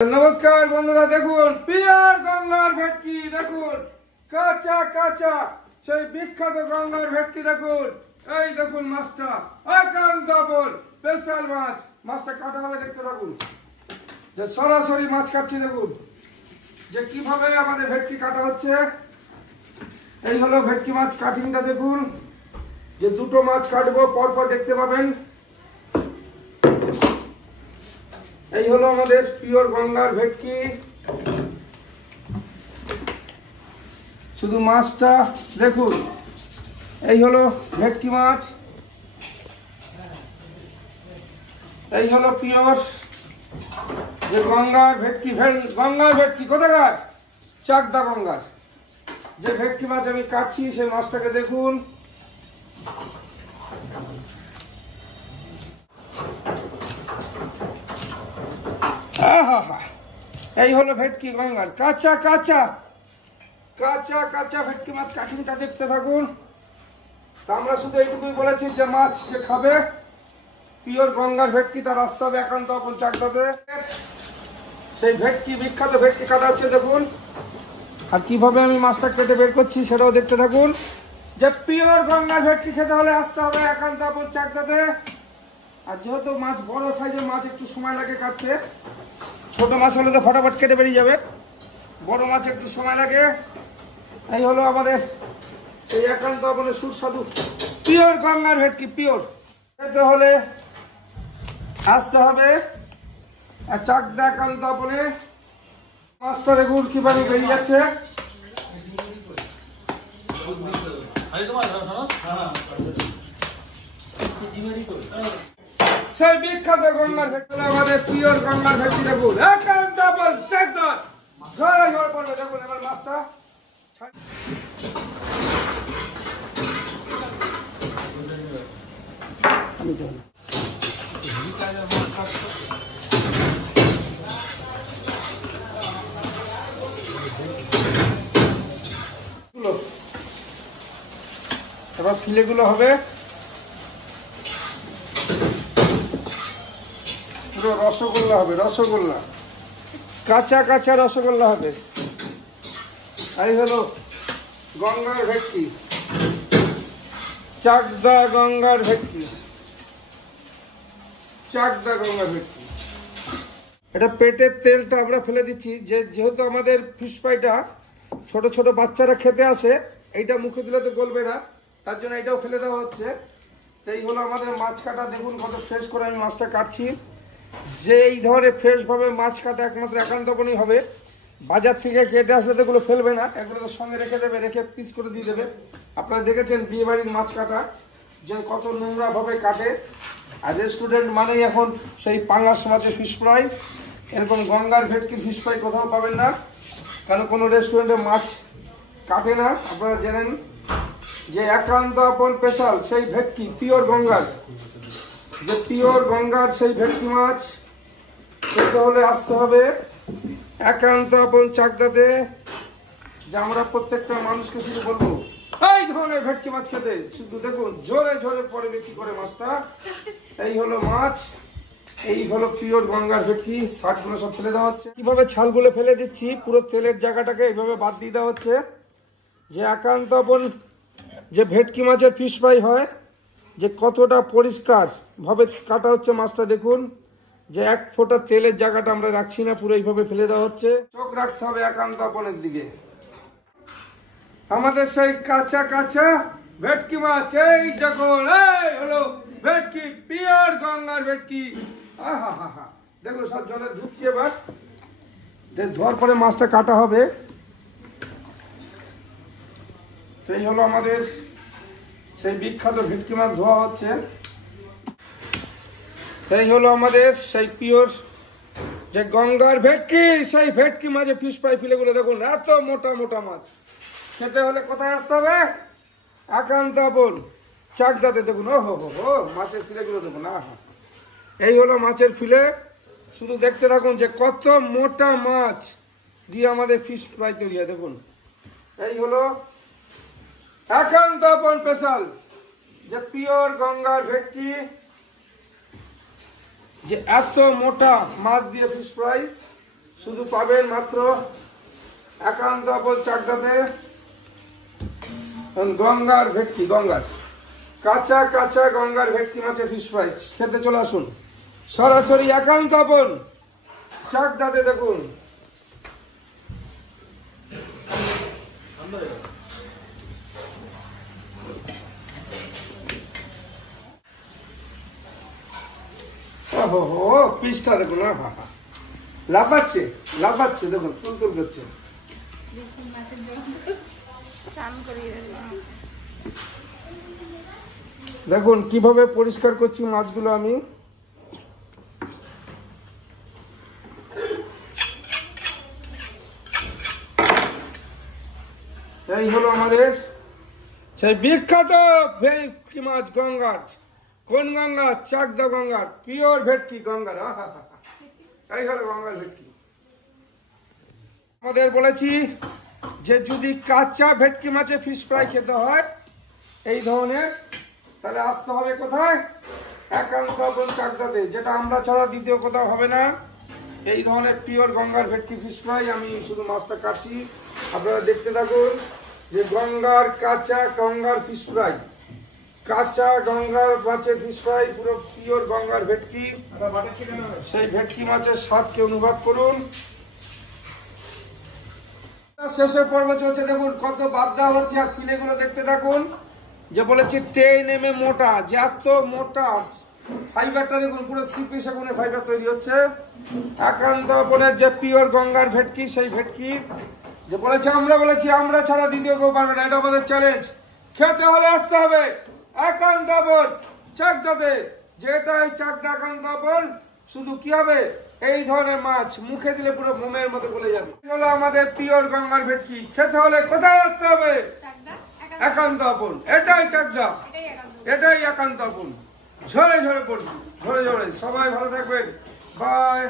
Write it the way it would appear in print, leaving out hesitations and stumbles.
नमस्कार बंधुरा देखुन पियर गंगार भेटकी देखुन काचा काचा সেই বিখ্যাত গঙ্গার ভেটকি দেখুন এই দেখুন মাছটা একান্ত বল স্পেশাল মাছটা কাটা হবে দেখতে থাকুন যে সরাসরি মাছ কাটছি দেখুন যে কিভাবে আমাদের ভেটকি কাটা হচ্ছে এই হলো ভেটকি মাছ কাটিংটা দেখুন যে দুটো মাছ কাটবো পর পর দেখতে পাবেন এই হলো আমাদের পিওর গঙ্গার ভেটকি শুধু মাছটা দেখুন এই হলো ভেটকি মাছ এই হলো পিওর যে গঙ্গার ভেটকি কোথাকার চাকদা গঙ্গার যে ভেটকি মাছ আমি কাটছি সেই মাছটাকে দেখুন এই হলো ভেটকি গঙ্গার কাঁচা কাঁচা কাঁচা কাঁচা ভেটকি মাছ কাটিংটা দেখতে থাকুন তা আমরা শুধু এইটুকুই বলেছি যে মাছ যে খাবে পিওর গঙ্গার ভেটকি তার আসতে হবে একান্ত আপন চাকদাতে সেই ভেটকি বিখ্যাত ভেটকি কাটা হচ্ছে দেখুন আর কিভাবে আমি মাছটা কেটে বের করছি সেটাও দেখতে থাকুন যে পিওর গঙ্গার ভেটকি খেতে হলে আসতে হবে একান্ত আপন চাকদাতে আর যেহেতু মাছ বড় সাইজের মাছ একটু সময় লাগে কাটতে ছোট মাছ হলে তো ফটাফট কেটে বেরিয়ে যাবে বড় মাছ একটু সময় লাগে এই হলো আমাদের সেই একান্ত আপনের সুস্বাদু পিওর গঙ্গার ভেটকি পিওর খেতে হলে আসতে হবে আর চাকদা একান্ত আপনে মাছটা দেখুন কিভাবে বেরিয়ে যাচ্ছে সেই বিখ্যাত গঙ্গার ভেটকি আমাদের পিওর গঙ্গার ভেটকি দেখুন একান্ত আপন চাকদা ঝড়ে ঝড় পড়বে দেখুন এবার মাছটা এবার ফিলেগুলো হবে পুরো রসগোল্লা হবে রসগোল্লা কাঁচা কাঁচা রসগোল্লা হবে এই হলো গঙ্গার ভেটকি চাকদা গঙ্গার ভেটকি চাকদা গঙ্গার ভেটকি এটা পেটের তেলটা আমরা ফেলে দিচ্ছি যেহেতু আমাদের ফিশ ফ্রাইটা ছোট ছোট বাচ্চারা খেতে আসে এইটা মুখে দিলে তো গলবে না তার জন্য এটাও ফেলে দেওয়া হচ্ছে এই হলো আমাদের মাছ কাটা দেখুন কত ফ্রেশ করে আমি মাছটা কাটছি যে এই ধরনের ফ্রেশ ভাবে মাছ কাটা একমাত্র একান্তপনই হবে বাজার থেকে কেটে আসলে তো এগুলো ফেলবে না এগুলো তো সঙ্গে রেখে দেবে রেখে পিস করে দিয়ে দেবে আপনারা দেখেছেন বিয়ে বাড়ির মাছ কাটা যে কত নোংরা ভাবে কাটে আর রেস্টুরেন্ট মানেই এখন সেই পাঙাশ মাছের ফিশ ফ্রাই এরকম গঙ্গার ভেটকি ফিশ ফ্রাই কোথাও পাবেন না কারণ কোনো রেস্টুরেন্টে মাছ কাটে না আপনারা জানেন যে একান্ত আপন স্পেশাল সেই ভেটকি পিওর গঙ্গার যে পিওর গঙ্গার সেই ভেটকি মাছ খেতে হলে আসতে হবে একান্ত আপন চাকদাতে যে আমরা প্রত্যেকটা মানুষকে শুধু বলবো এই ধরনের ভেটকি মাছ খেতে শুধু দেখুন ঝরে ঝরে পরে বিক্রি করে মাছটা এই হলো মাছ এই হলো পিওর গঙ্গার ভেটকি শাকগুলো সব ফেলে দেওয়া হচ্ছে কিভাবে ছালগুলো ফেলে দিচ্ছি পুরো তেলের জায়গাটাকে এইভাবে বাদ দিয়ে দেওয়া হচ্ছে যে একান্ত আপন যে ভেটকি মাছের ফিশ ফ্রাই হয় যে কতটা পরিষ্কার ভাবে কাটা হচ্ছে মাছটা দেখুন যে এক ফোঁটা তেলের জায়গাটা আমরা রাখছি না পুরো এইভাবে ফেলে দেওয়া হচ্ছে চোখ রাখতে হবে একান্ত আপনের দিকে আমাদের সেই কাঁচা কাঁচা ভেটকি মাছ এই দেখুন এই হলো ভেটকি পিওর গঙ্গার ভেটকি দেখুন সব জলে ধুচ্ছি এবার ধোয়ার পরে মাছটা কাটা হবে তো এই হলো আমাদের সেই বিখ্যাত ভেটকি মাছ ধোয়া হচ্ছে এই হলো আমাদের সেই পিওর যে গঙ্গার ভেটকি সেই ভেটকি মাঝে ফিশ ফ্রাই ফিলেগুলো দেখুন এত মোটা মোটা মাছ খেতে হলে কোথায় আসতে হবে একান্ত আপন চাকদাতে দেখুন ও হো মাছের ফিলেগুলো দেখুন এই হলো মাছের ফিলে শুধু দেখতে থাকুন যে কত মোটা মাছ দিয়ে আমাদের ফিশ ফ্রাই তৈরি হয় দেখুন এই হলো একান্ত আপন স্পেশাল যে পিওর গঙ্গার ভেটকি যে এত মোটা মাছ দিয়ে ফিশ ফ্রাই শুধু পাবেন মাত্র একান্ত আপন চাকদাতে গঙ্গার ভেটকি, গঙ্গার কাঁচা কাঁচা গঙ্গার ভেটকি মাছের ফিশ ফ্রাই খেতে চলে আসুন সরাসরি একান্ত আপন চাকদাতে। দেখুন পিসটা দেখুন, লাফাচ্ছে লাফাচ্ছে, দেখুন তুলতুল করছে। দেখুন কিভাবে পরিষ্কার করছি মাছগুলো আমি। এই হলো আমাদের সেই বিখ্যাত ভেটকি মাছ গঙ্গার। কোন গঙ্গা? চাকদা গঙ্গার পিওর ভেটকি গঙ্গার। এই হলো গঙ্গার ভেটকি। আমাদের বলেছি যে যদি কাঁচা ভেটকি মাছে ফিশ ফ্রাই খেতে হয় এই ধরনের, তাহলে আসতে হবে কোথায়? একান্ত আপন চাকদাতে, যেটা আমরা ছাড়া দ্বিতীয় কোথাও হবে না। এই ধরনের পিওর গঙ্গার ভেটকি ফিশ ফ্রাই। আমি শুধু মাছটা কাটছি, আপনারা দেখতে থাকুন। যে গঙ্গার কাঁচা গঙ্গার ফিশ ফ্রাই, কাঁচা গঙ্গার মাছের ফিশ ফ্রাই, পুরো পিওর গঙ্গার ভেটকি। সেই ভেটকি মাছের স্বাদকে অনুভব করুন। শেষের পর্ব চলছে, দেখুন কত বাদ দেওয়া হচ্ছে আর ফিলেগুলো দেখতে থাকুন। যে বলেছি 10 mm মোটা, যে এত মোটা ফাইবারটা দেখুন, পুরো সিপি সেগুনের ফাইবার তৈরি হচ্ছে। একান্ত আপনের যে পিওর গঙ্গার ভেটকি, সেই ভেটকি যে বলেছি আমরা ছাড়া দ্বিতীয় কেউ পারবে না। এটা আমাদের চ্যালেঞ্জ। খেতে হলে আসতে হবে একান্ত আপন চাকদাতে, যেটাই চাকদা একান্ত আপন। শুধু কি হবে, এই ধরনের মাছ মুখে দিলে পুরো মোমের মতো গলে যাবে। হলো আমাদের পিওর গঙ্গার ভেটকি। খেতে হলে কোথায় আসতে হবে? একান্ত আপন। এটাই চাকদা, এটাই একান্ত আপন। ঝরে ঝরে পড়ছি, ঝরে ঝরে। সবাই ভালো থাকবেন, বাই।